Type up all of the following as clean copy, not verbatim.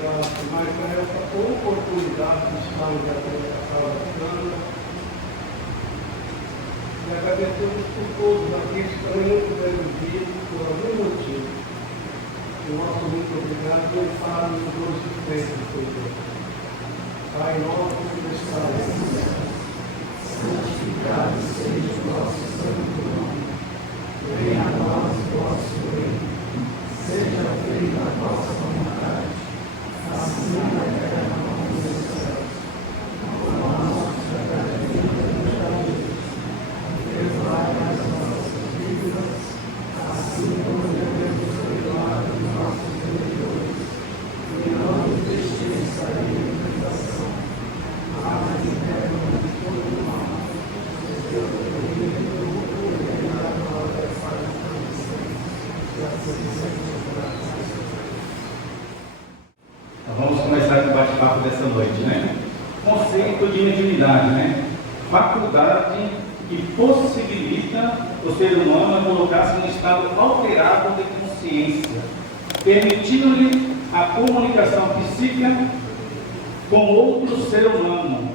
graça, mas a essa oportunidade de estarmos aqui nessa sala de câmara. E agradecemos por todos aqueles que também não puderam vir por algum motivo. O nosso muito obrigado e para nos glorificar, Senhor. Pai nosso que estás no céu, santificado seja o vosso santo nome. Venha a nós o vosso reino. Seja feita a vossa vontade, assim na terra como nos céus. O nosso cada dia nos dá hoje. Perdoai as nossas dívidas, assim como devemos perdoar os nossos devedores. E não nos deixeis cair em tentação, mas livrai-nos de todo mal. Teu reino, o poder e a glória para sempre. Vamos começar esse bate-papo dessa noite, né? Conceito de mediunidade, né? Faculdade que possibilita o ser humano a colocar-se em estado alterado de consciência, permitindo-lhe a comunicação psíquica com outro ser humano,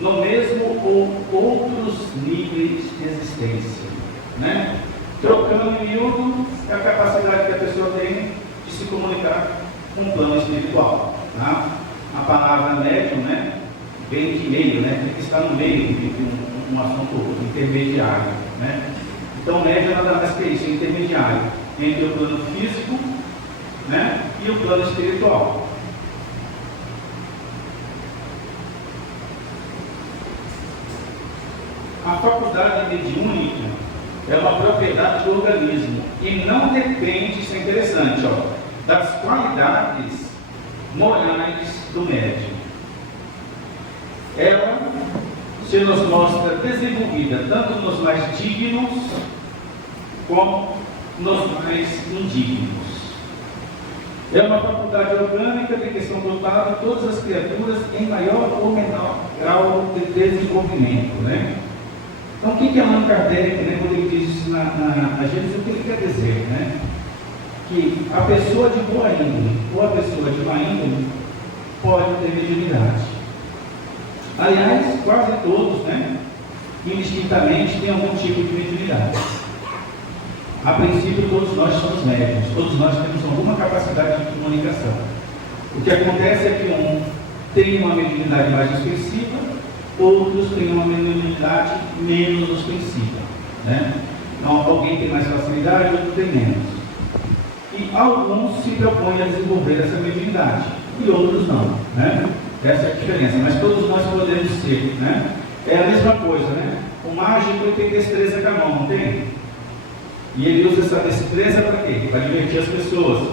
no mesmo ou outros níveis de existência, né? Trocando em miúdo é a capacidade que a pessoa tem de se comunicar com o plano espiritual. Tá? A palavra médium, né, vem de meio, né, tem que estar no meio de um assunto intermediário. Né? Então, médium nada mais que isso, intermediário entre o plano físico, né, e o plano espiritual. A faculdade mediúnica é uma propriedade do organismo e não depende, isso é interessante, das qualidades morais do médium. Ela se nos mostra desenvolvida tanto nos mais dignos como nos mais indignos. É uma faculdade orgânica de que são dotadas todas as criaturas em maior ou menor grau de desenvolvimento, né? Então, o que é Allan Kardec, né, quando ele diz isso na Gênesis, o que ele quer dizer, né? Que a pessoa de boa índole ou a pessoa de má índole pode ter mediunidade. Aliás, quase todos, né, indistintamente, têm algum tipo de mediunidade. A princípio, todos nós somos médiuns, todos nós temos alguma capacidade de comunicação. O que acontece é que um tem uma mediunidade mais expressiva, outros têm uma mediunidade menos expressiva, né? Então, alguém tem mais facilidade, outro tem menos. E alguns se propõem a desenvolver essa mediunidade, e outros não, né? Essa é a diferença, mas todos nós podemos ser, né? É a mesma coisa, né? O mágico tem destreza com a mão, não tem? E ele usa essa destreza para quê? Para divertir as pessoas,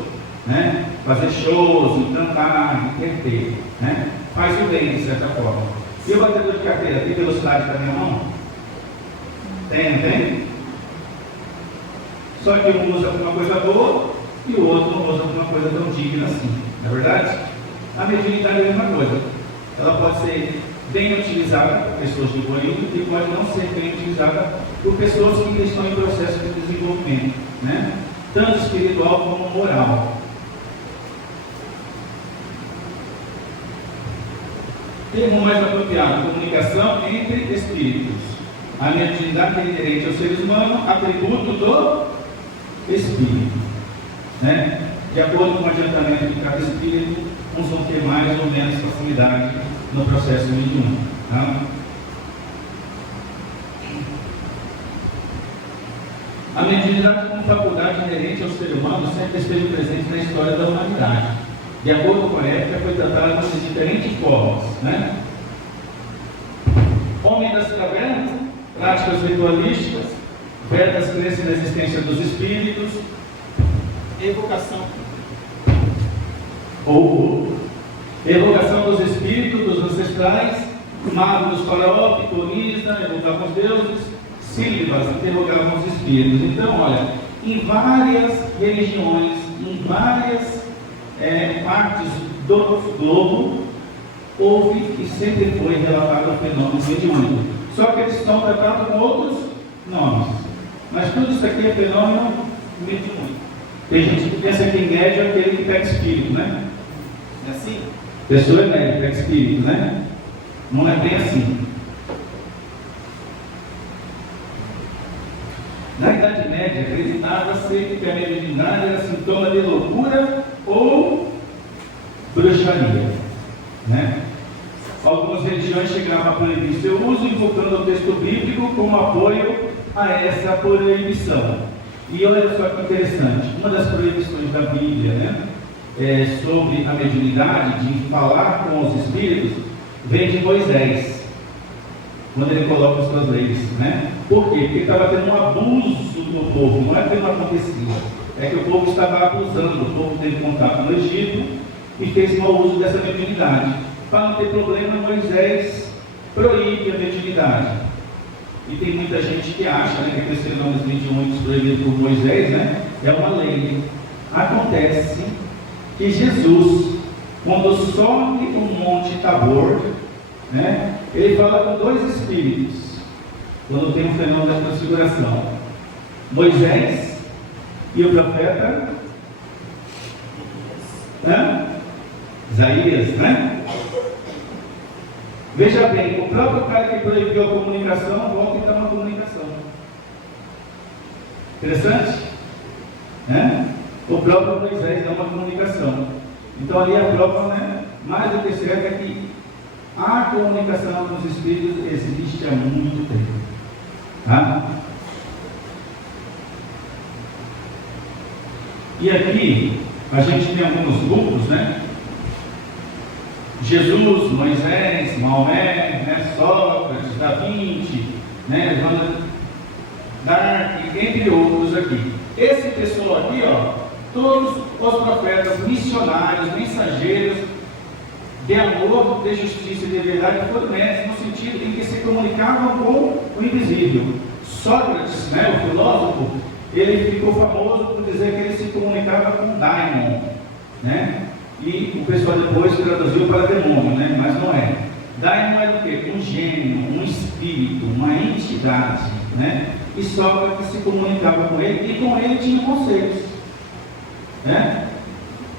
né? Fazer shows, encantar, entreter, né? Faz o bem, de certa forma. E o batedor de carteira tem velocidade com a minha mão? Tem, não tem? Só que um usa para uma coisa boa e o outro não usa para uma coisa tão digna assim, não é verdade? A mediunidade é a mesma coisa. Ela pode ser bem utilizada por pessoas de boa índole e pode não ser bem utilizada por pessoas que estão em processo de desenvolvimento, né? Tanto espiritual como moral. Termo mais apropriado: comunicação entre espíritos. A mediunidade é inerente aos seres humanos, atributo do espírito, né? De acordo com o adiantamento de cada espírito, uns vão ter mais ou menos facilidade no processo mediúnico. Tá? A mediunidade como faculdade inerente ao ser humano sempre esteve presente na história da humanidade. De acordo com a época, foi tratada de diferentes formas, né? Homem das cavernas, práticas ritualísticas, Vedas crenças na existência dos espíritos, evocação dos espíritos, dos ancestrais, magos dos faraó, pitonisa, evocavam os deuses, sílabas, interrogavam os espíritos. Então, olha, em várias religiões, em várias partes do globo, houve e sempre foi relatado o fenômeno mediúnico. Só que eles estão tratados com outros nomes. Mas tudo isso aqui é fenômeno mediúnico. Tem gente que pensa que médium é aquele que pega espírito, né? É assim? Pessoa é médica, é espírito, né? Não é bem assim. Na Idade Média, acreditava-se que a mediunidade era sintoma de loucura ou bruxaria, né? Algumas religiões chegavam a proibir seu uso, invocando o texto bíblico como apoio a essa proibição. E olha só que interessante, uma das proibições da Bíblia, né, sobre a mediunidade, de falar com os espíritos, vem de Moisés, quando ele coloca as suas leis, né? Por quê? Porque estava tendo um abuso do povo, não é que não acontecia, é que o povo estava abusando, o povo teve contato no Egito e fez mau uso dessa mediunidade. Para não ter problema, Moisés proíbe a mediunidade. E tem muita gente que acha, né, que aqueles fenômenos mediúnicos proibidos por Moisés, né, é uma lei. Acontece que Jesus, quando sobe o Monte Tabor, né, ele fala com dois espíritos, quando tem um fenômeno da transfiguração: Moisés e o profeta Isaías, né? Veja bem, o próprio cara que proibiu a comunicação volta então uma comunicação. Interessante? Né? O próprio Moisés dá uma comunicação. Então ali a prova, né, mais do que certa, é que a comunicação com os espíritos existe há muito tempo. Tá? E aqui a gente tem alguns grupos, né? Jesus, Moisés, Maomé, né, Sócrates, Da Vinci, né, Joana d'Arc, entre outros aqui. Esse pessoal aqui, ó, todos os profetas missionários, mensageiros de amor, de justiça e de verdade foram mestres, no sentido em que se comunicavam com o invisível. Sócrates, né, o filósofo, ele ficou famoso por dizer que ele se comunicava com Daimon, né? E o pessoal depois traduziu para demônio, né? Mas não é. Daimon era o quê? Um gênio, um espírito, uma entidade, né? E Sócrates se comunicava com ele e com ele tinha conselhos, né?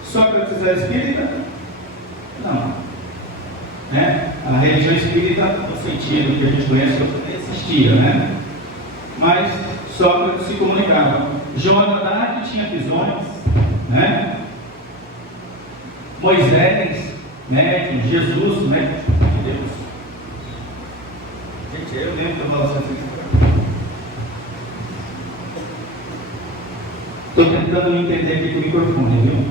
Sócrates era espírita? Não. Né? A religião espírita, no sentido que a gente conhece, existia, né? Mas Sócrates se comunicava. Joana d'Arc tinha visões, né? Moisés, né? Jesus, né? Deus. Gente, eu lembro que eu falo assim. Estou tentando me entender aqui com o microfone, viu?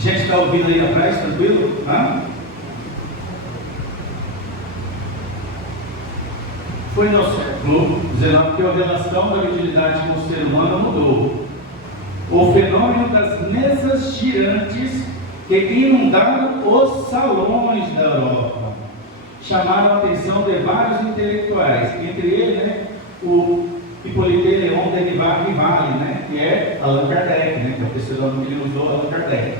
Gente, está ouvindo aí atrás, tranquilo? Hã? Foi no século XIX que a relação da mediunidade com o ser humano mudou. O fenômeno das mesas girantes que inundaram os salões da Europa chamaram a atenção de vários intelectuais, entre eles, né, o Hippolyte Léon de Rivali, né, que é Allan Kardec, né, que é o pseudônimo que ele usou, Allan Kardec,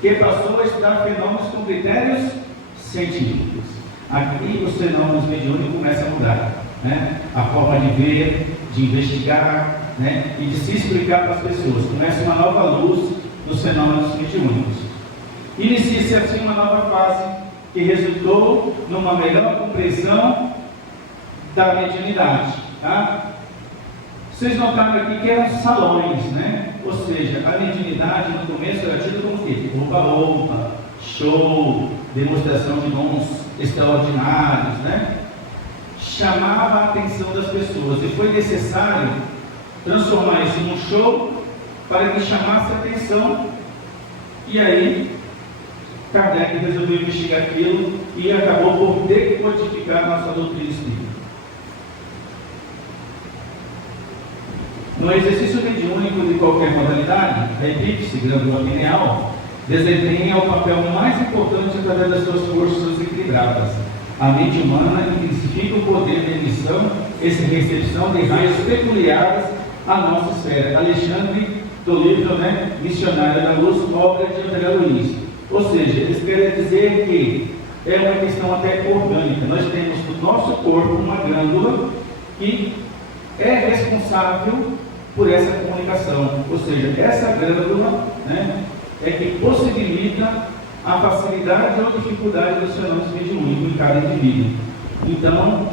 que passou a estudar fenômenos com critérios científicos. Aqui os fenômenos mediúnicos começam a mudar, né, a forma de ver, de investigar, né, e de se explicar para as pessoas. Começa uma nova luz nos fenômenos mediúnicos. Inicia-se assim uma nova fase que resultou numa melhor compreensão da mediunidade. Tá? Vocês notaram aqui que eram salões, né? Ou seja, a mediunidade no começo era tida como o quê? Opa-opa, show, demonstração de dons extraordinários, né? Chamava a atenção das pessoas e foi necessário transformar isso num show para que chamasse a atenção. E aí Kardec resolveu investigar aquilo e acabou por decodificar a nossa doutrina espírita. No exercício mediúnico de qualquer modalidade, a eclipse grândula pineal desempenha o papel mais importante através das suas forças equilibradas. A mente humana intensifica o poder de emissão e recepção de raios peculiares à nossa esfera. Alexandre, do livro, né, Missionário da Luz, obra de André Luiz. Ou seja, eles querem dizer que é uma questão até orgânica. Nós temos no nosso corpo uma glândula que é responsável por essa comunicação. Ou seja, essa glândula, né, é que possibilita a facilidade ou dificuldade dos fenômenos mediúnicos em cada indivíduo. Então,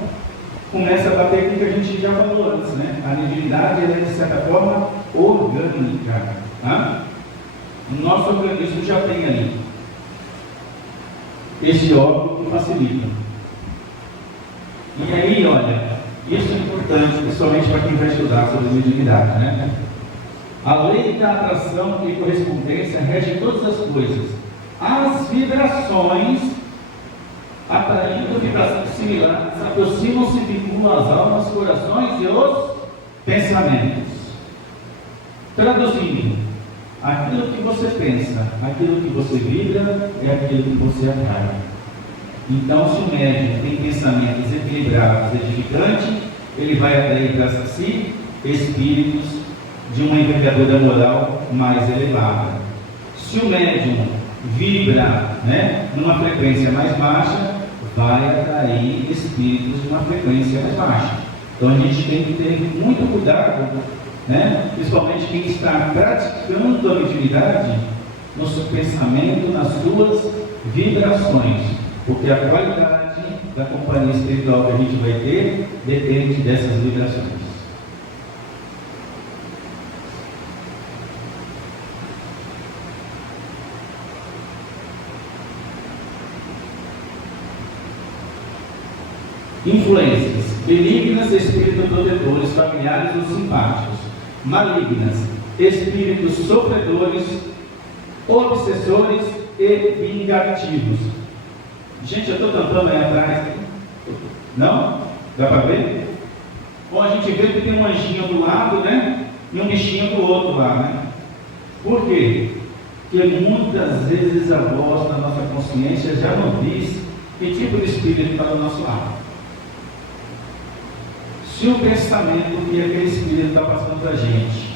começa a bater com o que a gente já falou antes, né? A mediunidade ela é, de certa forma, orgânica. Tá? O nosso organismo já tem ali esse órgão que facilita. E aí, olha, isso é importante, principalmente para quem vai estudar sobre mediunidade, né? A lei da atração e correspondência rege todas as coisas. As vibrações, atraindo vibrações similares, aproximam-se e vinculam as almas, corações e os pensamentos. Traduzindo, aquilo que você pensa, aquilo que você vibra, é aquilo que você atrai. Então, se o médium tem pensamentos equilibrados, edificantes, ele vai atrair para si espíritos de uma envergadura moral mais elevada. Se o médium vibra, né, numa frequência mais baixa, vai atrair espíritos de uma frequência mais baixa. Então a gente tem que ter muito cuidado, né, principalmente quem está praticando a mediunidade, no seu pensamento, nas suas vibrações, porque a qualidade da companhia espiritual que a gente vai ter depende dessas vibrações. Influências: benignas, espíritos protetores, familiares ou simpáticos; malignas, espíritos sofredores, obsessores e vingativos. Gente, eu estou tampando aí atrás. Não? Dá para ver? Bom, a gente vê que tem um anjinho do lado, né? E um bichinho do outro lá, né? Por quê? Porque muitas vezes a voz da nossa consciência já não diz que tipo de espírito está do nosso lado. Se o pensamento que aquele espírito está passando para a gente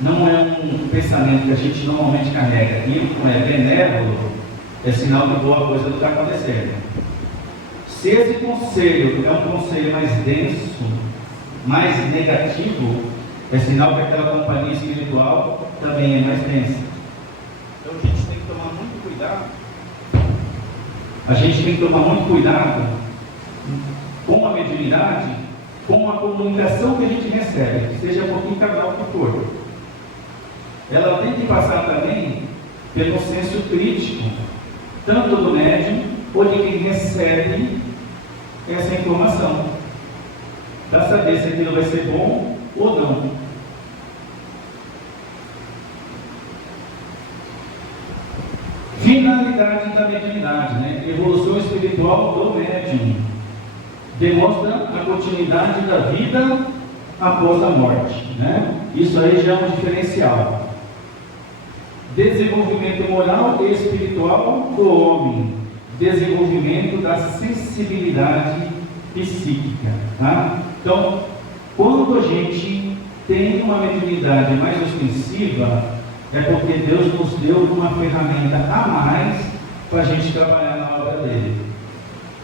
não é um pensamento que a gente normalmente carrega e não é benévolo, é sinal que boa coisa não está acontecendo. Se esse conselho é um conselho mais denso, mais negativo, é sinal que aquela companhia espiritual também é mais densa. Então a gente tem que tomar muito cuidado. A gente tem que tomar muito cuidado com a mediunidade, com a comunicação que a gente recebe, seja por que canal que for. Ela tem que passar também pelo senso crítico, tanto do médium ou de quem recebe essa informação, para saber se aquilo vai ser bom ou não. Finalidade da mediunidade, né? Evolução espiritual do médium. Demonstra a continuidade da vida após a morte, né? Isso aí já é um diferencial. Desenvolvimento moral e espiritual do homem. Desenvolvimento da sensibilidade psíquica, tá? Então, quando a gente tem uma mediunidade mais ostensiva, é porque Deus nos deu uma ferramenta a mais para a gente trabalhar na obra dele.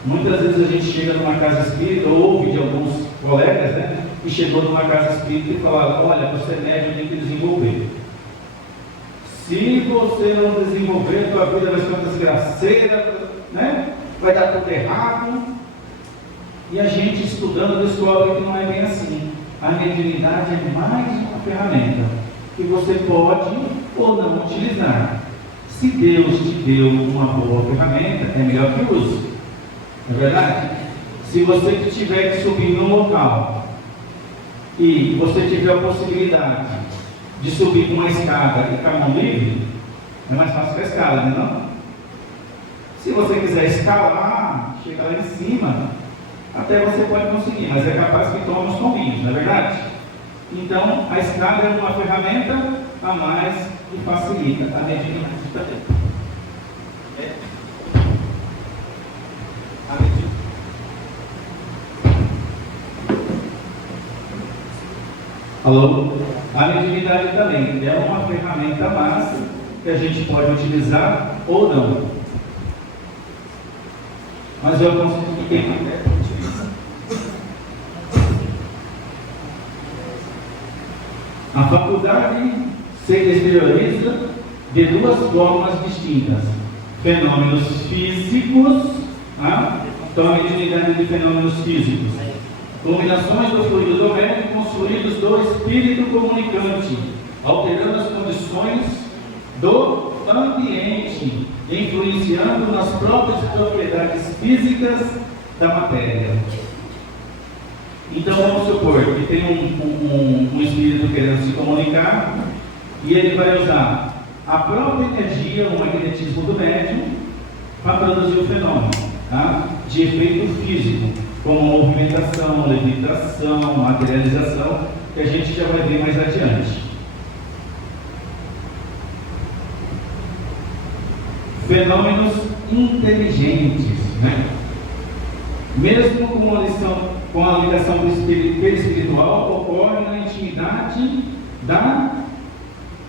Muitas vezes a gente chega numa casa espírita, ou ouve de alguns colegas, né, que chegou numa casa espírita e falaram: olha, você é médium, tem que desenvolver. Se você não desenvolver, tua vida vai ser uma desgraceira, né? Vai dar tudo errado. E a gente estudando descobre que não é bem assim. A mediunidade é mais uma ferramenta que você pode ou não utilizar. Se Deus te deu uma boa ferramenta, é melhor que use. Não é verdade? Se você tiver que subir num local e você tiver a possibilidade de subir com uma escada e ficar mão livre, é mais fácil que a escada, não é não? Se você quiser escalar, chegar lá em cima, até você pode conseguir, mas é capaz que tome uns tombinhos, não é verdade? Então, a escada é uma ferramenta a mais que facilita a mediunidade também. Alô? A mediunidade também é uma ferramenta massa que a gente pode utilizar ou não. Mas eu aconselho que quem puder utiliza. A faculdade se exterioriza de duas formas distintas: fenômenos físicos, então a mediunidade de fenômenos físicos, combinações do fluido do médium com os fluidos do espírito comunicante, alterando as condições do ambiente, influenciando nas próprias propriedades físicas da matéria. Então vamos supor que tem um espírito querendo se comunicar e ele vai usar a própria energia, o magnetismo do médium, para produzir o fenômeno, de efeito físico, como movimentação, levitação, materialização, que a gente já vai ver mais adiante. Fenômenos inteligentes, mesmo com a ligação perispiritual, ocorre na intimidade da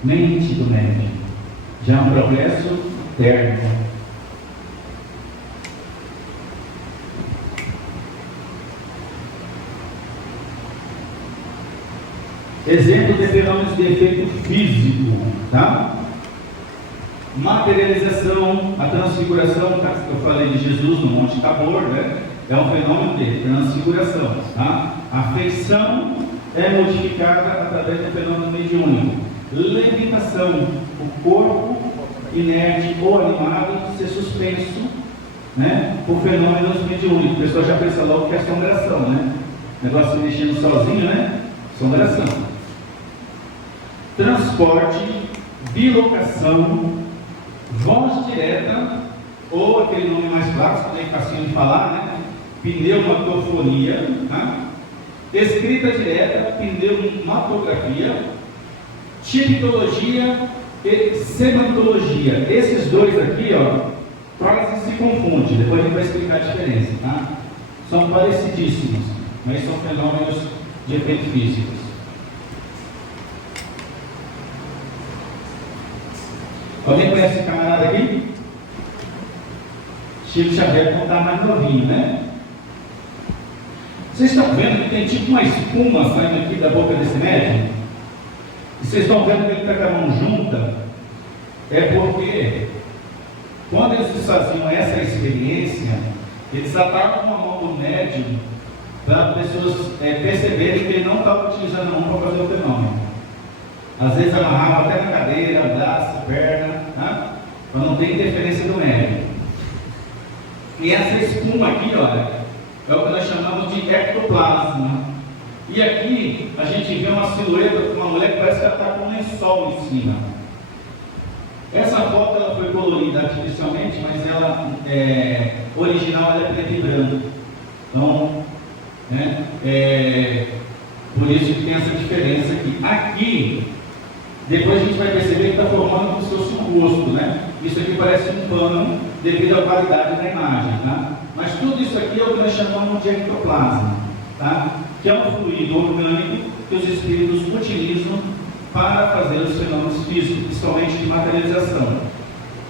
mente do médium. Já é um progresso interno. Exemplo de fenômenos de efeito físico, Materialização, a transfiguração, que eu falei de Jesus no Monte Tabor, é um fenômeno de transfiguração. A feição é modificada através do fenômeno mediúnico. Levitação, o corpo inerte ou animado ser suspenso, por fenômenos mediúnicos. O pessoal já pensa logo que é assombração, O negócio se mexendo sozinho, assombração. Transporte, bilocação, voz direta, ou aquele nome mais clássico, meio facinho de falar, pneumatofonia, escrita direta, pneumatografia, tipologia e semantologia. Esses dois aqui, quase se confundem, depois a gente vai explicar a diferença, São parecidíssimos, mas são fenômenos de efeitos físicos. Alguém conhece esse camarada aqui? Chico Xavier, quando está mais novinho, Vocês estão vendo que tem tipo uma espuma saindo aqui da boca desse médium? E vocês estão vendo que ele está com a mão junta? É porque quando eles faziam essa experiência, eles atavam a mão do médium para as pessoas perceberem que ele não estava utilizando a mão para fazer o fenômeno. Às vezes amarrava até na cadeira, braço, perna, para não ter interferência do médium. E essa espuma aqui, olha, é o que nós chamamos de ectoplasma. E aqui a gente vê uma silhueta de uma mulher que parece que ela está com um lençol em cima. Essa foto ela foi colorida artificialmente, mas ela original ela é preto e branco. Então, por isso que tem essa diferença aqui. Aqui, depois a gente vai perceber que está formando como se fosse um rosto, Isso aqui parece um pano devido à qualidade da imagem, Mas tudo isso aqui é o que nós chamamos de ectoplasma, Que é um fluido orgânico que os espíritos utilizam para fazer os fenômenos físicos, principalmente de materialização.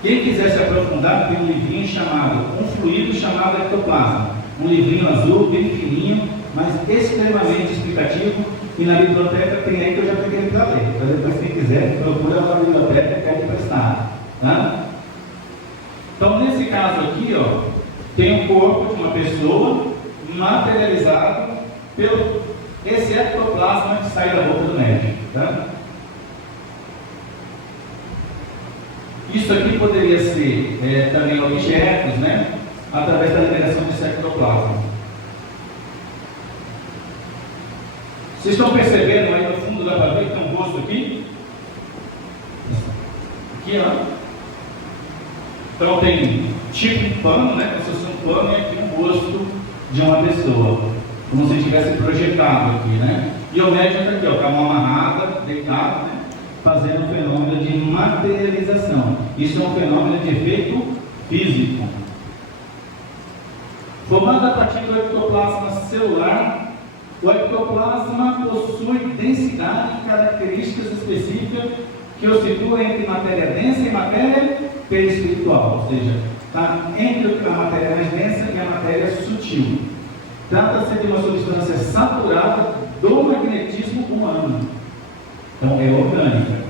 Quem quiser se aprofundar, tem um livrinho chamado, um fluido chamado ectoplasma. Um livrinho azul, bem fininho, mas extremamente explicativo. E na biblioteca tem aí que eu já peguei para ler. Então depois quem quiser, procura na biblioteca e pede emprestado. Então nesse caso aqui, tem o corpo de uma pessoa materializado pelo esse ectoplasma que sai da boca do médium. Isso aqui poderia ser também objetos, através da liberação desse ectoplasma. Vocês estão percebendo aí no fundo da para ver que tem um rosto aqui? Aqui, Então tem tipo um pano, como se fosse um pano, e aqui um rosto de uma pessoa, como se tivesse projetado aqui, E o médium está aqui, com a mão amarrada, deitado, fazendo um fenômeno de materialização. Isso é um fenômeno de efeito físico. Formado a partir do ectoplasma celular, o ectoplasma possui densidade e características específicas que o situa entre matéria densa e matéria perispiritual, ou seja, está entre a matéria mais densa e a matéria sutil. Trata-se de uma substância saturada do magnetismo humano, então é orgânica,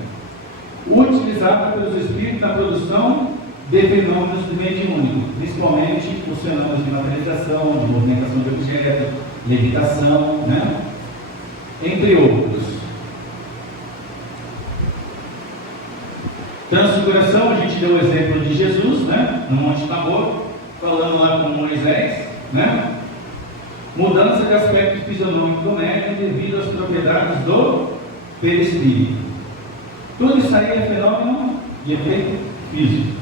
utilizada pelos espíritos na produção de fenômenos do mediúnico, principalmente os fenômenos de materialização, de movimentação de objetos, levitação, né? Entre outros. Transfiguração, a gente deu o exemplo de Jesus, né? No Monte Tabor, falando lá com Moisés, né? Mudança de aspecto fisionômico do médium devido às propriedades do perispírito. Tudo isso aí é fenômeno de efeito físico.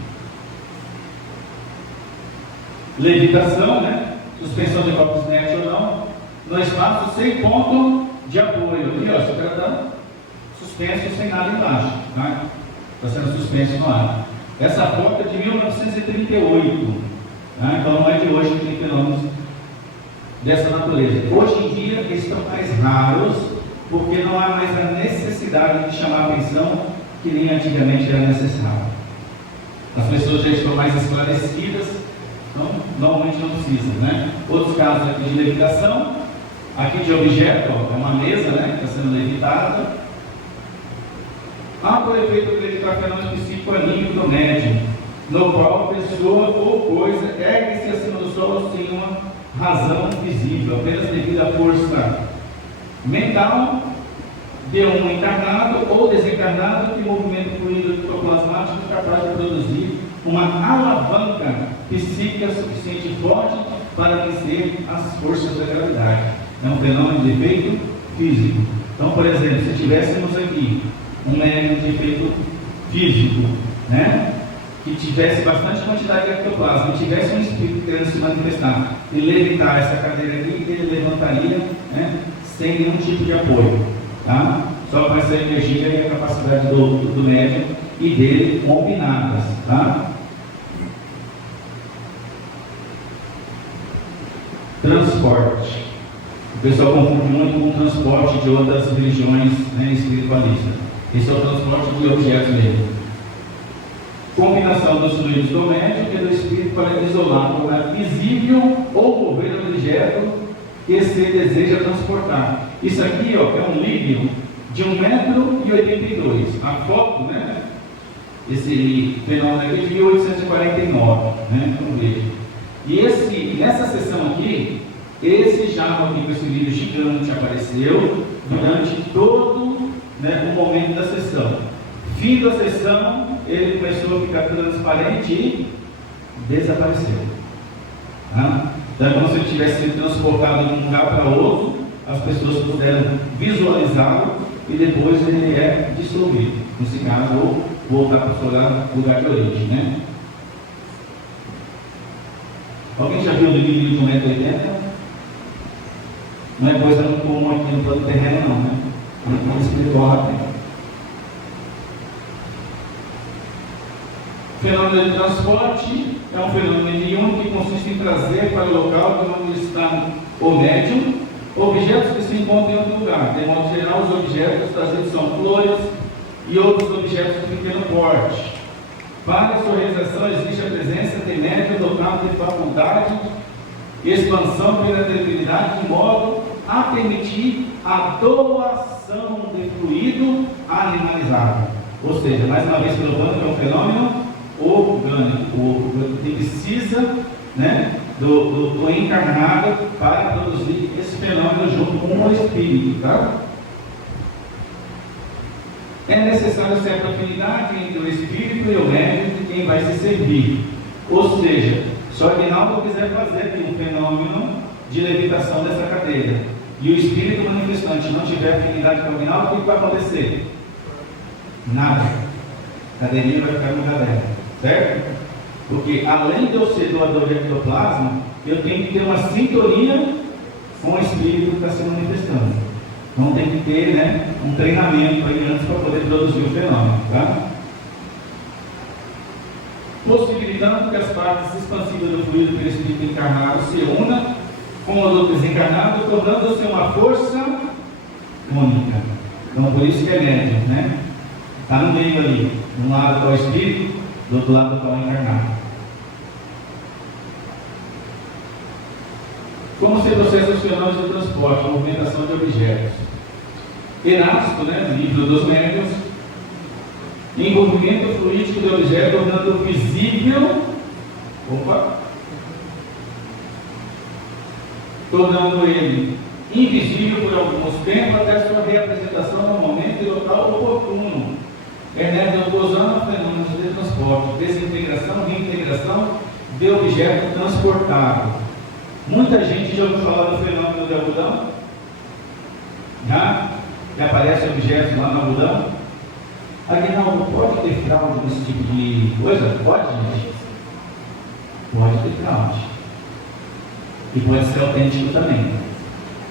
Levitação, né? Suspensão de corpos inertes ou não, no espaço sem ponto de apoio. Aqui, ó, o cara está suspenso sem nada embaixo, tá? Está sendo suspenso no ar. Essa foto é de 1938, tá? Então não é de hoje que tem fenômenos dessa natureza. Hoje em dia eles estão mais raros, porque não há mais a necessidade de chamar a atenção que nem antigamente era necessário. As pessoas já estão mais esclarecidas, então normalmente não precisa, né? Outros casos aqui de levitação, aqui de objeto, ó, é uma mesa, né, que está sendo levitada. Há por efeito de levitar fenômeno psíquico anímico do médium, no qual pessoa ou coisa ergue-se acima do solo sem uma razão visível, apenas devido à força mental de um encarnado ou desencarnado que movimento fluido ectoplasmático capaz de produzir uma alavanca psíquica suficiente e forte para vencer as forças da gravidade. É um fenômeno de efeito físico. Então, por exemplo, se tivéssemos aqui um médium de efeito físico, né, que tivesse bastante quantidade de ectoplasma, e tivesse um espírito querendo se manifestar e levitar essa cadeira aqui, ele levantaria, né, sem nenhum tipo de apoio, tá? Só com essa energia e a capacidade do médium e dele combinadas, tá? Transporte. O pessoal confunde muito com o transporte de outras religiões, né, espiritualistas. Esse é o transporte de objetos mesmo. Combinação dos fluidos do médium e do espírito para isolar, tornar visível ou mover o objeto que se deseja transportar. Isso aqui, ó, é um líbio de 1,82 m. A foto, né? Esse fenômeno aqui é de 1849, né? Vamos ver. E nessa sessão aqui, esse jarro aqui com esse líbio gigante apareceu durante todo, né, o momento da sessão. Fim da sessão, ele começou a ficar transparente e desapareceu. Tá? Então, como se ele tivesse sido transportado de um lugar para outro, as pessoas puderam visualizá-lo e depois ele é dissolvido. Nesse caso, ou voltar para o seu lugar de origem, né? Alguém já viu o livro de 1,80 m? Não é coisa muito comum aqui no plano terreno, não, né? No plano espiritual tem. Fenômeno de transporte é um fenômeno mediúnico que consiste em trazer para o local de onde está o médium objetos que se encontram em outro lugar. De modo geral, os objetos trazidos são flores e outros objetos de pequeno porte. Para sua realização existe a presença de médium dotado de faculdade e expansão pela eternidade, de modo a permitir a doação de fluido animalizado. Ou seja, mais uma vez provando que é um fenômeno orgânico, que precisa, né, do encarnado para produzir esse fenômeno junto com o espírito, tá? É necessário certa afinidade entre o espírito e o médium de quem vai se servir. Ou seja, se o Aguinaldo quiser fazer aqui um fenômeno de levitação dessa cadeira e o espírito manifestante não tiver afinidade com o Aguinaldo, o que vai acontecer? Nada. A cadeirinha vai ficar no lugar dela, certo? Porque além de eu ser doador de ectoplasma, eu tenho que ter uma sintonia com o espírito que está se manifestando. Então tem que ter, né, um treinamento aí antes para poder produzir o fenômeno, tá? Possibilitando que as partes expansivas do fluido pelo espírito encarnado se unam com o do desencarnado, tornando-se uma força única. Então por isso que é médium, né? Está no meio ali. De um lado está o espírito, do outro lado está o encarnado. Como se processa os fenômenos de transporte, movimentação de objetos. Erasto, né, livro dos médiuns, Envolvimento fluídico do objeto, tornando visível, tornando ele invisível por alguns tempos até sua reapresentação no momento e local oportuno. Ernesto gozando fenômenos de transporte, desintegração, reintegração de objeto transportado. Muita gente já ouviu falar do fenômeno de algodão? Já? Que aparece objetos lá no algodão? Aguinaldo, pode ter fraude nesse tipo de coisa? Pode, gente? Pode ter fraude. E pode ser autêntico também.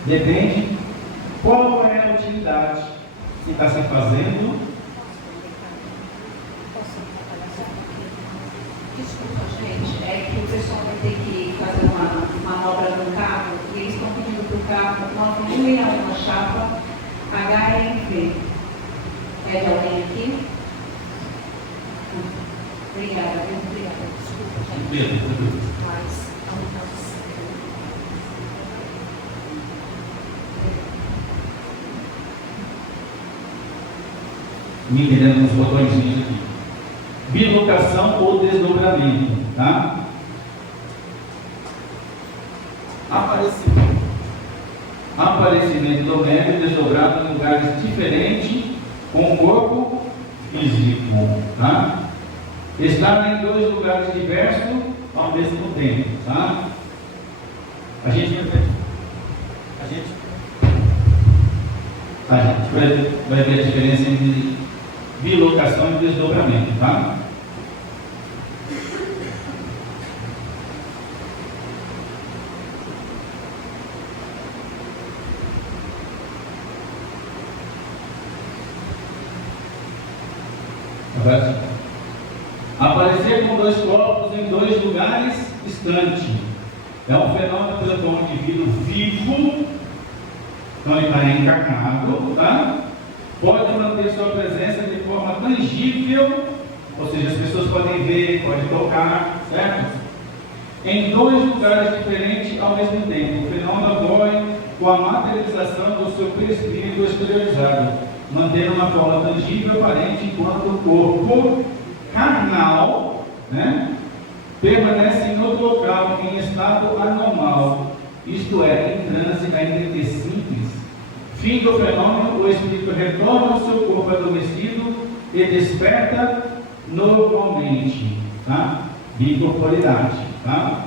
Depende qual é a utilidade que está se fazendo. Desculpa, gente, é que o pessoal vai ter que fazer uma manobra no carro e eles estão pedindo para o carro uma chapa HMV. É de alguém aqui? Obrigada, viu? Obrigada. Desculpa, gente. Mas, Me entendendo nos botõezinhos aqui. Bilocação ou desdobramento, tá? Aparecimento do médio desdobrado em lugares diferentes com o corpo físico, tá? Estar em dois lugares diversos ao mesmo tempo, tá? A gente vai ver a diferença entre bilocação e desdobramento, tá? Aparecer com dois corpos em dois lugares distantes é um fenômeno pelo qual o indivíduo vivo, então ele está encarnado, tá? Pode manter sua presença de forma tangível, ou seja, as pessoas podem ver, podem tocar, certo? Em dois lugares diferentes ao mesmo tempo. O fenômeno ocorre com a materialização do seu perispírito exteriorizado, mantendo uma forma tangível aparente enquanto o corpo carnal, né, permanece em outro local em estado anormal, isto é, em transe ainda que simples. Fim do fenômeno, o espírito retorna ao seu corpo adormecido e desperta normalmente, tá? Bicorporidade, tá?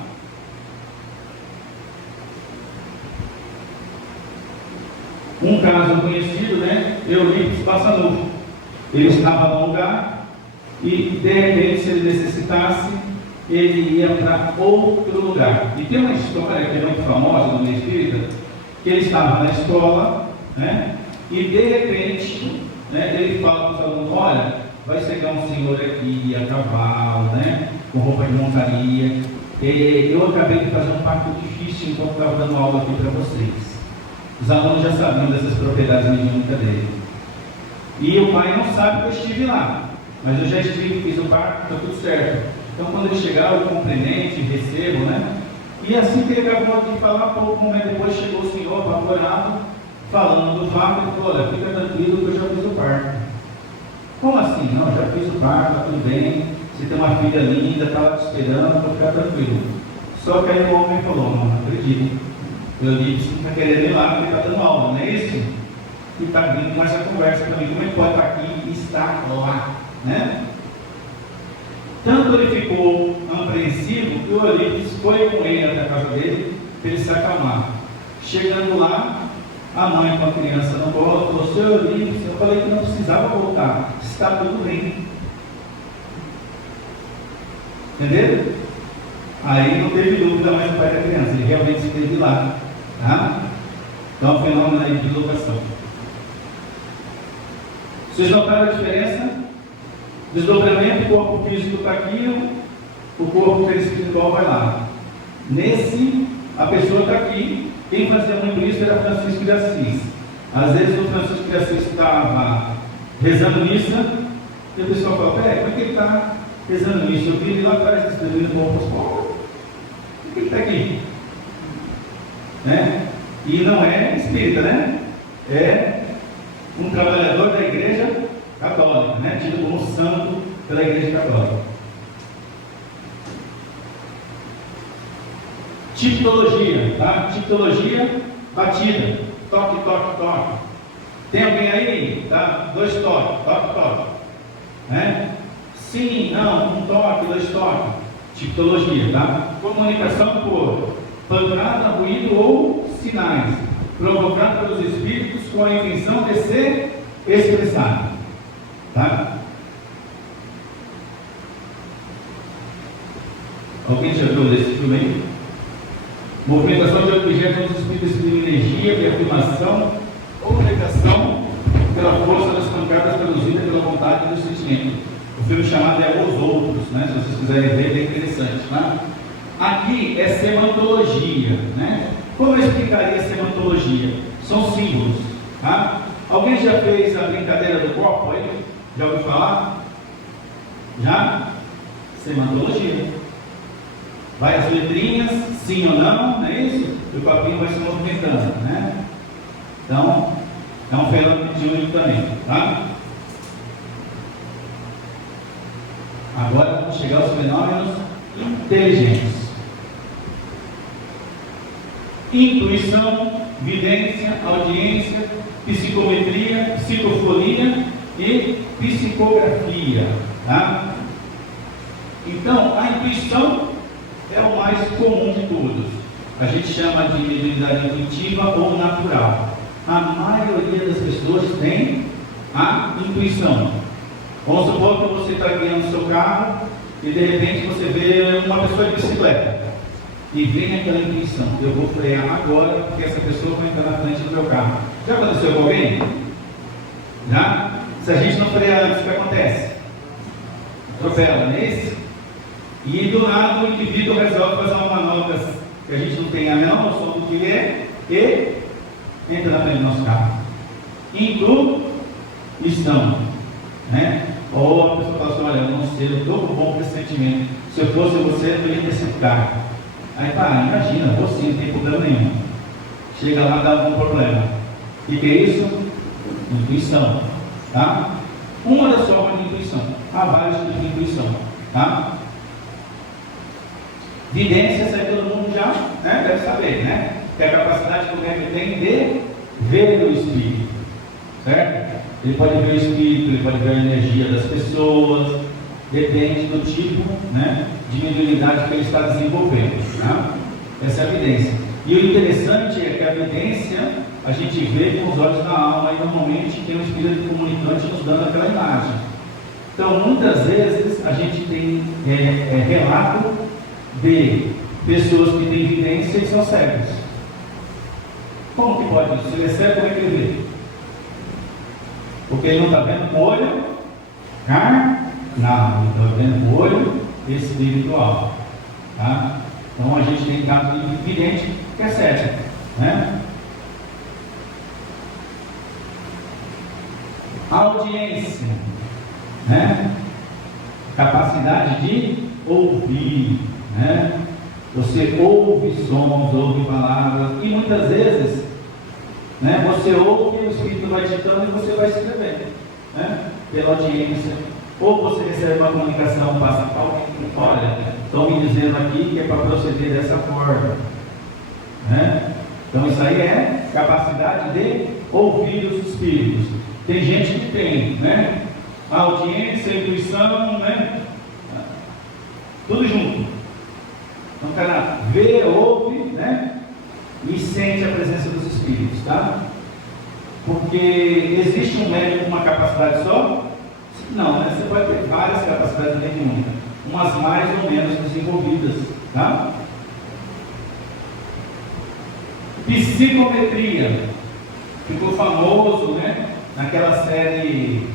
Um caso conhecido, né? Eurípides Passanufo. Ele estava num lugar e, de repente, se ele necessitasse, ele ia para outro lugar. E tem uma história que é muito famosa no meio espírita, que ele estava na escola, né? E, de repente, né, ele fala para os alunos: olha, vai chegar um senhor aqui a cavalo, né? Com roupa de montaria. E eu acabei de fazer um parto difícil enquanto estava dando aula aqui para vocês. Os alunos já sabiam dessas propriedades mediúnicas dele. E o pai não sabe que eu estive lá, mas eu já estive, fiz o parto, está tudo certo. Então, quando ele chegar, eu cumprimente, recebo, né? E assim que ele acabou de falar, pouco momento depois chegou o senhor apavorado, falando do fato, ele falou: olha, fica tranquilo que eu já fiz o parto. Como assim? Não, já fiz o parto, está tudo bem, você tem uma filha linda, está lá te esperando, vou ficar tranquilo. Só que aí o homem falou: não acredito. Eu disse que está querendo ir lá porque está dando aula, não é isso? E está vindo com essa conversa para mim. Como ele pode estar aqui e estar lá, né? Tanto ele ficou apreensivo que o Eurípides foi com ele até a casa dele para ele se acalmar. Chegando lá, a mãe com a criança no colo falou: seu Eurípides, eu falei que não precisava voltar, está tudo bem. Entenderam? Aí não teve dúvida mais do pai da criança, ele realmente esteve lá. Tá? Então, o fenômeno aí de locação. Vocês notaram a diferença? Desdobramento, o corpo físico está aqui, o corpo espiritual vai lá. Nesse, a pessoa está aqui. Quem fazia muito isso era Francisco de Assis. Às vezes o Francisco de Assis estava rezando missa, e o pessoal fala: peraí, como é que ele está rezando missa? Eu vi ele lá atrás distribuindo roupas. Por que ele está aqui? Né? E não é espírita, né? É um trabalhador da igreja católica, né? Tido como santo pela Igreja Católica. Tipologia, tá? Tipologia, batida, toque, toque, toque. Tem alguém aí? Tá? 2 toques, toque, toque. Né? Sim, não, 1 toque, 2 toques. Tipologia, tá? Comunicação por pancada, ruído ou sinais, provocado pelos espíritos com a intenção de ser expressado, tá? Alguém já viu desse filme aí? Movimentação de objetos dos espíritos de energia, de afirmação ou negação pela força das pancadas produzida pela vontade do sentimento. O filme chamado é Os Outros, né? Se vocês quiserem ver, é interessante, tá? Aqui é semantologia, né? Como eu explicaria semantologia? São símbolos, tá? Alguém já fez a brincadeira do copo aí? Já ouviu falar? Já? Semantologia. Vai as letrinhas, sim ou não, não é isso? E o copinho vai se movimentando, né? Então, é um fenômeno mediúnico também, tá? Agora vamos chegar aos fenômenos inteligentes. Intuição, vidência, audiência, psicometria, psicofonia e psicografia, tá? Então, a intuição é o mais comum de todos. A gente chama de mediunidade intuitiva ou natural. A maioria das pessoas tem a intuição. Vamos supor que você está guiando o seu carro e de repente você vê uma pessoa de bicicleta e vem aquela intuição: eu vou frear agora porque essa pessoa vai entrar na frente do meu carro. Já aconteceu com alguém? Já? Se a gente não frear antes, o que acontece? Atropela, não é isso? E do nada o indivíduo resolve fazer uma manobra que a gente não tem a menor noção do que é e entra na frente do nosso carro. Intuição, né? Ou a pessoa fala assim: olha, eu não sei, eu estou com bom pressentimento. Se eu fosse você, eu ia ter esse carro. Aí tá, imagina, vou sim, não tem problema nenhum. Chega lá, dá algum problema. O que é isso? Intuição, tá? Uma das formas de intuição. Há vários tipos de intuição, tá? Vidência, isso aí todo mundo já, né, deve saber, né? Que é a capacidade que o médium tem de ver o espírito, certo? Ele pode ver o espírito, ele pode ver a energia das pessoas, depende do tipo, né, de mediunidade que ele está desenvolvendo, tá? Essa é a vidência. E o interessante é que a vidência a gente vê com os olhos da alma e normalmente tem um espírito comunicante nos dando aquela imagem. Então, muitas vezes a gente tem relato de pessoas que têm vidência e são cegos. Como que pode isso? Se ele é cego, como é que ele vê? Porque ele não está vendo com o olho carnal, ele está vendo com o olho espiritual, tá? Então a gente tem caso de vidente que é cego, né? Audiência, né? Capacidade de ouvir, né? Você ouve sons, ouve palavras, e muitas vezes, né, você ouve, o Espírito vai ditando e você vai escrevendo, né, pela audiência. Ou você recebe uma comunicação, passa para alguém, olha, estão me dizendo aqui que é para proceder dessa forma, né? Então isso aí é capacidade de ouvir os Espíritos. Tem gente que tem, né, a audiência, a intuição, né, tudo junto. Então o cara vê, ouve, né, e sente a presença dos Espíritos, tá? Porque existe um médium com uma capacidade só? Não, né? Você pode ter várias capacidades mediúnicas, umas mais ou menos desenvolvidas, tá? Psicometria ficou famoso, né, naquela série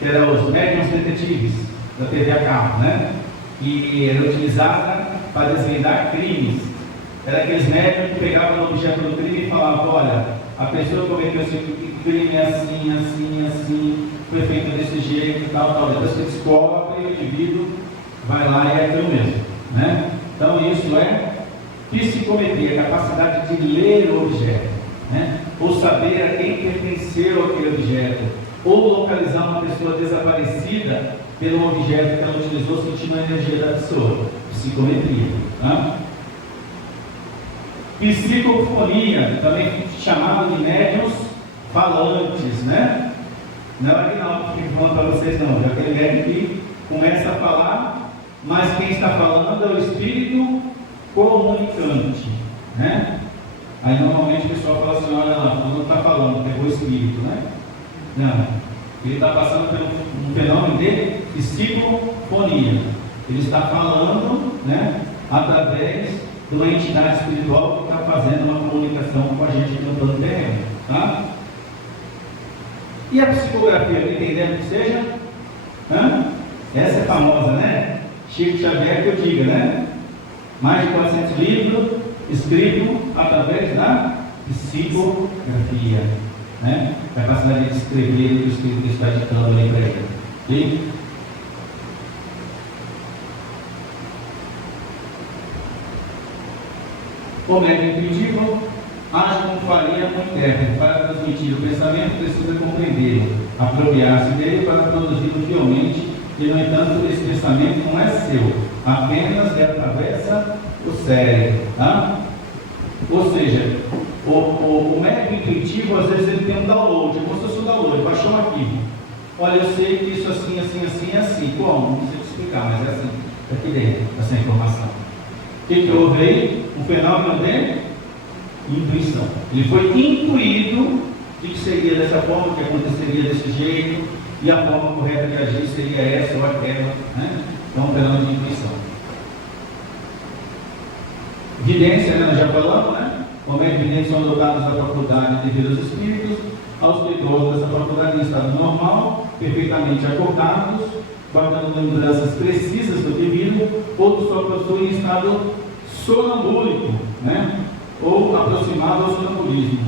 que era os médiuns detetives da TV a cabo, né? Que era utilizada para desvendar crimes. Era aqueles médicos que pegavam o objeto do crime e falavam: olha, a pessoa cometeu esse crime assim, assim, assim, foi feito desse jeito, tal, tal. Depois que descobre, o indivíduo vai lá e é aquilo mesmo, né? Então isso é psicometria, a capacidade de ler o objeto, né? Ou saber a quem pertenceu aquele objeto, ou localizar uma pessoa desaparecida pelo objeto que ela utilizou, sentindo a energia da pessoa. Psicometria. Tá? Psicofonia, também chamado de médiuns falantes, né? Não é o Aguinaldo que fica falando para vocês, não. É aquele médium que começa a falar, mas quem está falando é o espírito comunicante, né? Aí normalmente o pessoal fala assim: olha lá, não está falando, pegou o espírito, né? Não, ele está passando por um fenômeno de psicofonia. Ele está falando, né, através de uma entidade espiritual que está fazendo uma comunicação com a gente aqui no plano terreno, tá? E a psicografia, entendendo que seja? Essa é famosa, né? Chico Xavier que eu diga, né? Mais de 400 livros escritos através da psicografia, né? Capacidade de escrever o que o Espírito está ditando ali para ele. Ok? O médium intuitivo age como faria um intérprete. Para transmitir o pensamento, precisa compreendê-lo, apropriar-se dele para produzi-lo fielmente, e, no entanto, esse pensamento não é seu, apenas atravessa o cérebro. Tá? Ou seja, o médium intuitivo, às vezes, ele tem um download, como se fosse um download, baixou um arquivo. Olha, eu sei que isso assim, assim, assim, é assim. Como? Não sei te explicar, mas é assim. Aqui dentro, essa informação. O que houve aí? Um fenômeno de intuição. Ele foi intuído de que seria dessa forma, que aconteceria desse jeito, e a forma correta de agir seria essa ou aquela, né? Então, um fenômeno de intuição. Vidência, né? Nós já falamos, né? Homens videntes são dotados da faculdade de ver os espíritos. Aos idosos dessa faculdade em estado normal, perfeitamente acordados, guardando lembranças precisas do devido, outros só possuem estado sonambúlico, né? Ou aproximado ao sonambulismo.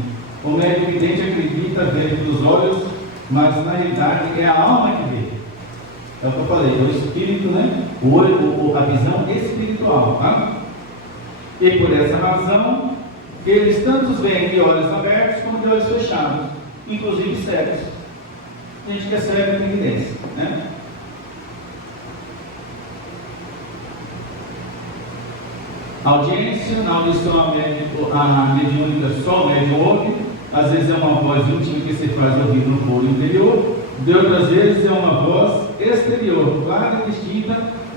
O médium vidente acredita ver pelos olhos, mas na realidade é a alma que vê. É o que eu falei, é o espírito, né? O olho, a visão espiritual, tá? E por essa razão, eles tanto veem de olhos abertos como de olhos fechados, inclusive cegos. A gente que é cego tem evidência, né? Audiência, na audição a mediúnica só o médium ouve, às vezes é uma voz íntima que se faz ouvir no foro interior, de outras vezes é uma voz exterior, clara e distinta,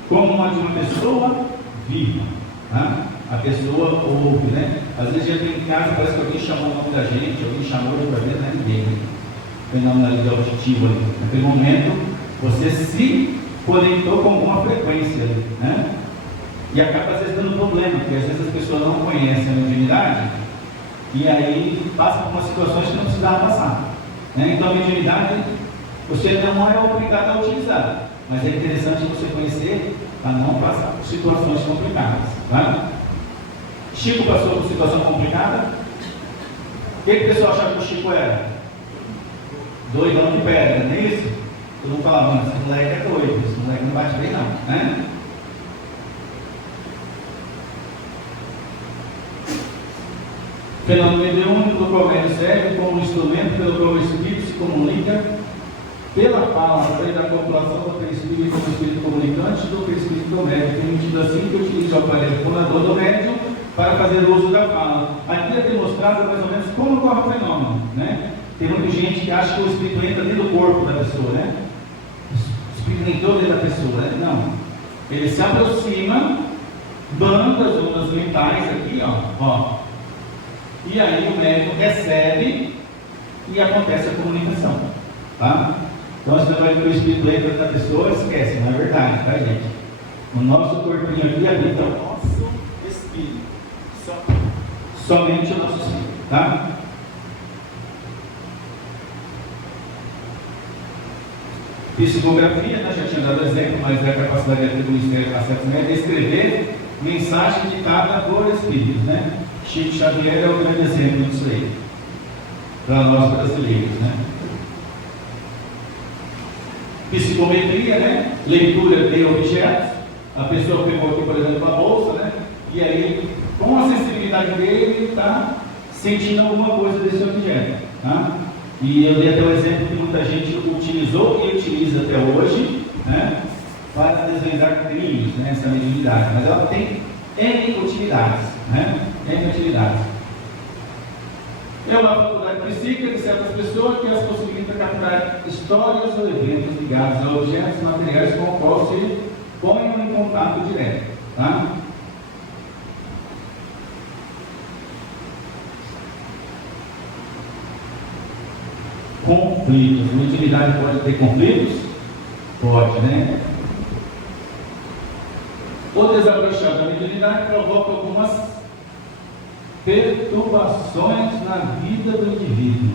como uma de uma pessoa viva. Tá? A pessoa ouve, né? Às vezes já tem em casa, parece que alguém chamou o nome da gente, alguém chamou outra vez, não é ninguém. Fenômeno auditivo ali. Naquele momento, você se conectou com alguma frequência, né? E acaba às vezes dando problema, porque às vezes as pessoas não conhecem a mediunidade e aí passam por umas situações que não precisava passar, né? Então a mediunidade você não é obrigado a utilizar, mas é interessante você conhecer para não passar por situações complicadas, tá? Chico passou por situação complicada. O que o pessoal achava que o Chico era? Doidão de pedra, não é isso? Todo mundo falava, mano, esse moleque é doido, esse moleque não bate bem não, né? Fenômeno mediúnico do qual o médium serve como instrumento pelo qual o espírito se comunica pela fala, através da população do perispírito como espírito comunicante do perispírito do médium, permitindo assim que utilize o aparelho fonador do médium para fazer uso da fala. Aqui é demonstrado mais ou menos como ocorre o fenômeno, né? Tem muita gente que acha que o espírito entra dentro do corpo da pessoa, né? O espírito entrou dentro da pessoa, né? Não. Ele se aproxima, banda as ondas mentais aqui, ó. E aí o médium recebe e acontece a comunicação, tá? Então você vai ver que o espírito entra da pessoa, esquece, não é verdade, tá, gente? O nosso corpinho aqui habita o nosso espírito, somente o nosso espírito, tá? Psicografia, né? Já tinha dado exemplo, mas é a capacidade de atribuir a certos médios, escrever mensagem ditada por espíritos, né? Chico Xavier é o grande exemplo disso aí, para nós brasileiros, né? Psicometria, né? Leitura de objetos. A pessoa pegou aqui, por exemplo, a bolsa, né? E aí, com a sensibilidade dele, ele está sentindo alguma coisa desse objeto, tá? E eu dei até o exemplo que muita gente utilizou e utiliza até hoje, né, para desvendar crimes, né, essa mediunidade. Mas ela tem N utilidades, né? N utilidades. É uma faculdade psíquica de certas pessoas que as possibilita capturar histórias ou eventos ligados a objetos materiais com o qual se ponham em contato direto, tá? Conflitos. A utilidade pode ter conflitos? Pode, né? O desabrochar da mediunidade provoca algumas perturbações na vida do indivíduo,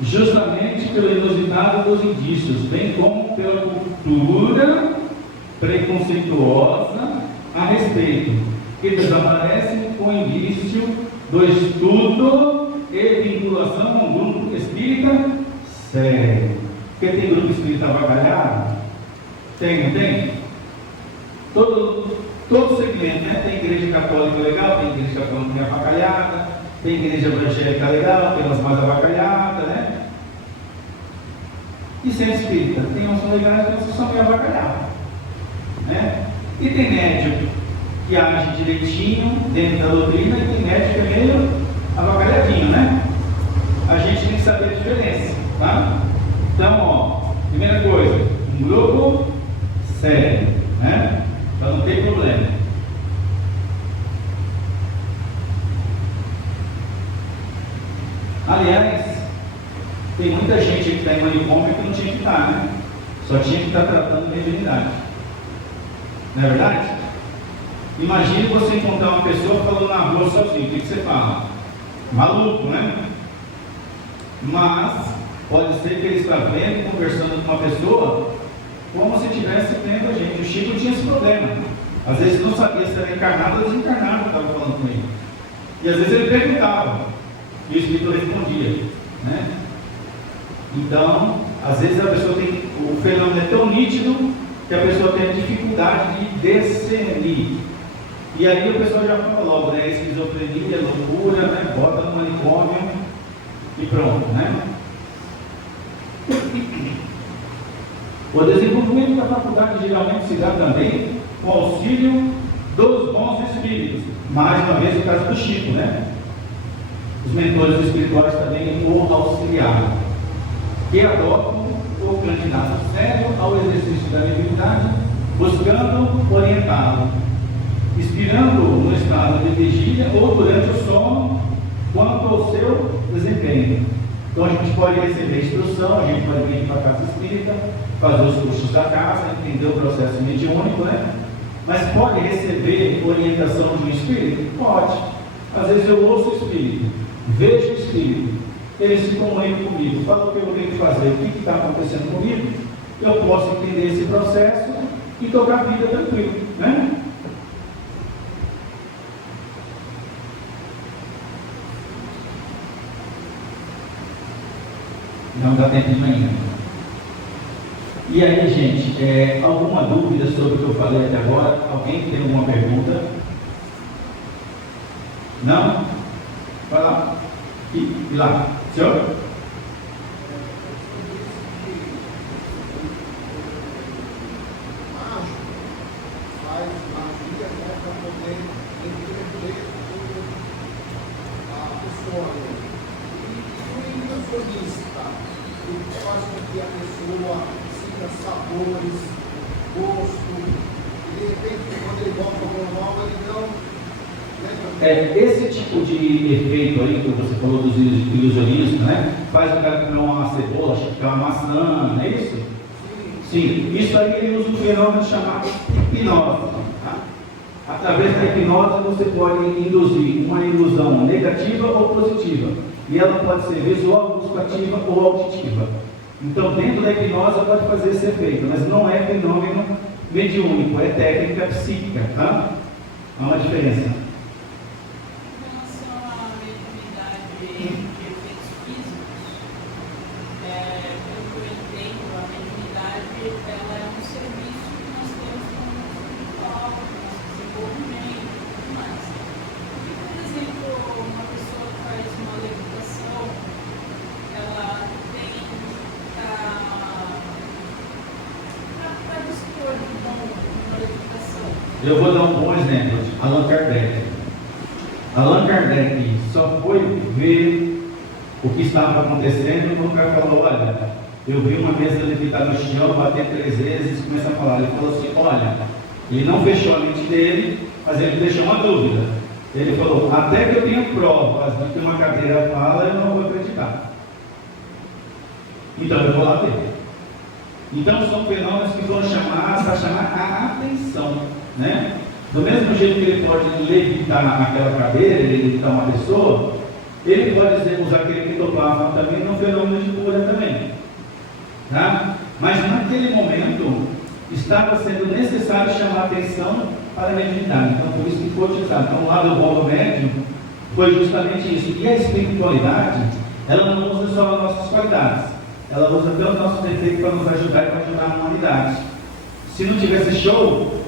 justamente pelo inusitado dos indícios, bem como pela cultura preconceituosa a respeito, que desaparece com o indício do estudo e vinculação com um grupo espírita sério. Porque tem grupo espírita avacalhado? Tem, não tem? Todo segmento, né? Tem igreja católica legal, tem igreja católica meio avacalhada, tem igreja evangélica legal, tem umas mais avacalhadas, né? E sem espírita, tem umas legais, tem umas que são meio avacalhadas, né? E tem médium que age direitinho dentro da doutrina, e tem médium que é meio avacalhadinho, né? A gente tem que saber a diferença, tá? Então, ó, primeira coisa, um grupo sério, né? Para não ter problema. Aliás, tem muita gente que está em manicômio que não tinha que estar, né? Só tinha que estar tratando mediunidade. Não é verdade? Imagine você encontrar uma pessoa falando na rua sozinho. O que você fala? Maluco, né? Mas pode ser que ele está vendo, conversando com uma pessoa como se estivesse vendo a gente. O Chico tinha esse problema. Às vezes não sabia se era encarnado ou desencarnado que estava falando com ele. E às vezes ele perguntava, e o Espírito respondia, né? Então, às vezes a pessoa tem, o fenômeno é tão nítido que a pessoa tem dificuldade de discernir. E aí a pessoa já fala logo, né? Esquizofrenia, loucura, né? Bota no manicômio e pronto, né? O desenvolvimento da faculdade geralmente se dá também com o auxílio dos bons espíritos. Mais uma vez o caso do Chico, né? Os mentores espirituais também o auxiliaram, que adotam o candidato sério ao exercício da mediunidade, buscando orientá-lo, inspirando no estado de vigília ou durante o sono, quanto ao seu desempenho. Então a gente pode receber instrução, a gente pode vir para a casa espírita, fazer os cursos da casa, entender o processo mediúnico, né? Mas pode receber orientação de um espírito? Pode. Às vezes eu ouço o espírito, vejo o espírito, ele se comunica comigo, fala o que eu tenho que fazer, o que está acontecendo comigo, eu posso entender esse processo e tocar a vida tranquilo, né? Não dá tempo ainda. E aí, gente, alguma dúvida sobre o que eu falei até agora? Alguém tem alguma pergunta? Não? Vai lá. E lá. Senhor? Faz magia, né, para poder entender a pessoa. E o ilusionista, ele faz com que a pessoa sinta sabores, gosto, e de repente, quando ele volta ao normal, ele não. Esse tipo de efeito aí que você falou dos ilusionistas, né? Faz o cara comer uma cebola, achar que é uma maçã, não é isso? Sim. Isso aí ele usa um fenômeno chamado hipnose. Tá? Através da hipnose você pode induzir uma ilusão negativa ou positiva. E ela pode ser visual, gustativa ou auditiva. Então dentro da hipnose pode fazer esse efeito, mas não é fenômeno mediúnico, é técnica psíquica, tá? Há uma diferença. Uma pessoa que faz uma levitação, ela Eu vou dar um bom exemplo, Allan Kardec. Allan Kardec só foi ver o que estava acontecendo quando o cara falou: olha, eu vi uma mesa levitar no chão, bater 3 vezes e começa a falar. Ele falou assim: olha, ele não fechou a mente dele, mas ele deixou uma dúvida. Ele falou: até que eu tenha provas de que uma cadeira fala, eu não vou acreditar. Então eu vou lá ver. Então são fenômenos que foram chamados para chamar a atenção, né? Do mesmo jeito que ele pode levitar aquela cadeira, ele levitar uma pessoa, ele pode usar aquele quitoplasma também num fenômeno de cura também, tá? Mas naquele momento estava sendo necessário chamar a atenção para a mediunidade, então por isso que foi utilizado. Então o lado bom do médium foi justamente isso. E a espiritualidade, ela não usa só as nossas qualidades, ela usa até o nosso defeito para nos ajudar e para ajudar a humanidade. Se não tivesse show,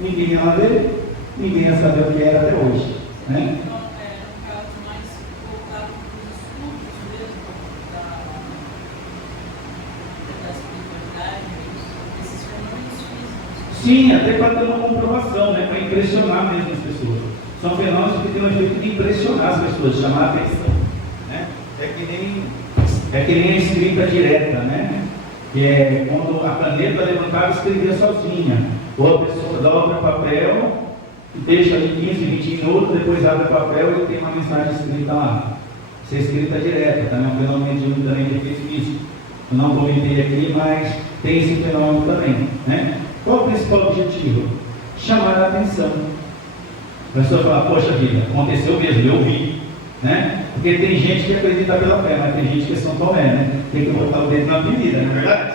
ninguém ia lá ver, ninguém ia saber o que era até hoje, né? Então, um caso mais voltado para os estudos mesmo da espiritualidade, esses fenômenos físicos. Sim, até para ter uma comprovação, né? Para impressionar mesmo as pessoas. São fenômenos que têm o efeito de impressionar as pessoas, chamar a atenção, né? É que nem a escrita direta, né? Que é quando a caneta levantava e escrevia sozinha. Ou a pessoa dobra papel, deixa ali 15, 20 minutos, depois abre o papel e tem uma mensagem escrita lá. Isso é escrita direta, também é um fenômeno também de efeito físico. Eu não comentei aqui, mas tem esse fenômeno também, né? Qual o principal objetivo? Chamar a atenção. A pessoa fala: poxa vida, aconteceu mesmo, eu vi, né? Porque tem gente que acredita pela fé, mas tem gente que é São Tomé, né? Tem que botar o dedo na ferida, não é verdade?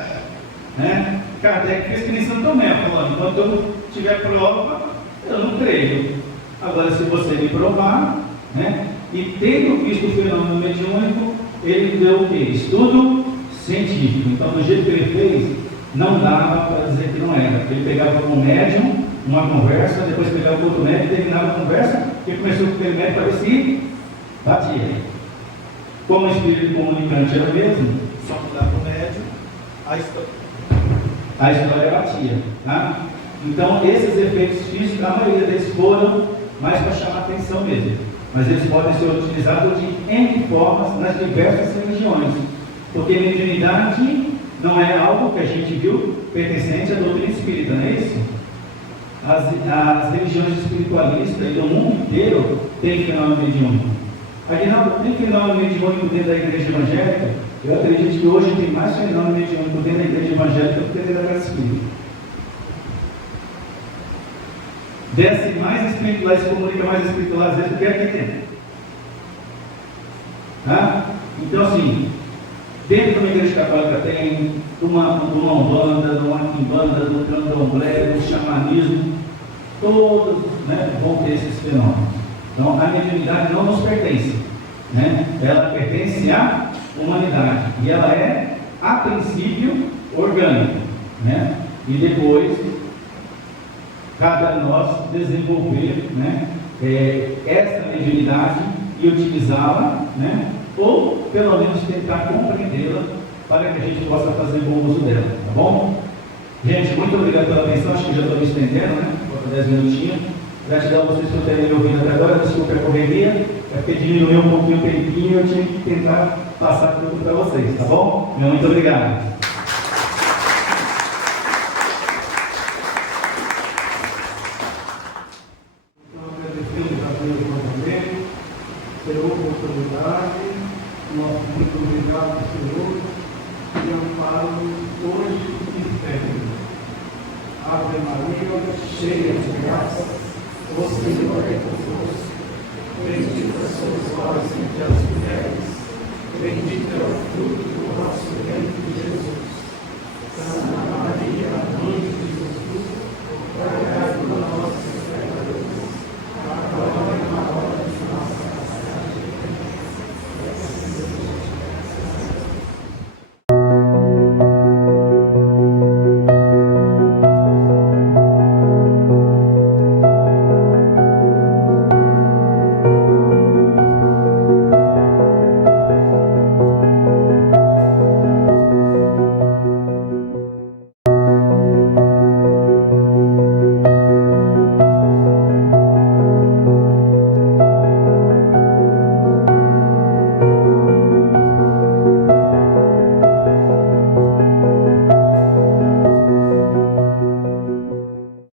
Né? Kardec fez que nem São Tomé, falando: enquanto eu não tiver prova, eu não creio. Agora, se você me provar, né? E tendo visto o fenômeno mediúnico, ele deu o quê? Estudo científico. Então, do jeito que ele fez, não dava para dizer que não era. Ele pegava com o médium, uma conversa, depois pegava com outro médium, terminava a conversa, e começou com aquele médium para ver se batia. Como o espírito comunicante era o mesmo, só mudava o médium, a história batia, tá? Então esses efeitos físicos, a maioria deles foram mais para chamar a atenção mesmo, mas eles podem ser utilizados de N formas nas diversas religiões, porque mediunidade não é algo que a gente viu pertencente à doutrina espírita, não é isso? As religiões espiritualistas do mundo inteiro têm fenômeno mediúnico. Aguinaldo, tem fenômeno mediúnico dentro da igreja evangélica? Eu acredito que hoje tem mais fenômeno mediúnico dentro da igreja evangélica do que dentro da casa espírita. Desce mais espiritual, se comunica mais espiritual às vezes do que aqui dentro. Tá? Então, assim, dentro de uma igreja católica tem uma umbanda, uma quimbanda, do candomblé, do xamanismo, todos, né, vão ter esses fenômenos. Então, a mediunidade não nos pertence, né? Ela pertence à humanidade e ela é, a princípio, orgânica, né? E depois cabe a nós desenvolver, né, essa mediunidade e utilizá-la, né? Ou pelo menos tentar compreendê-la para que a gente possa fazer bom uso dela, tá bom? Gente, muito obrigado pela atenção. Acho que já estou me estendendo, né? Falta 10 minutinhos. Gratidão a vocês por terem me ouvido até agora. Desculpa a correria, é porque diminuiu um pouquinho o tempinho e eu tinha que tentar passar tudo para vocês, tá bom? Muito obrigado. Então, agradecemos a Deus novamente pela oportunidade. Nosso muito obrigado, Senhor, e amparo hoje e sempre. Ave Maria, cheia de graça, o Senhor é convosco. Bendita sois vós entre as mulheres, bendito é o fruto do vosso ventre.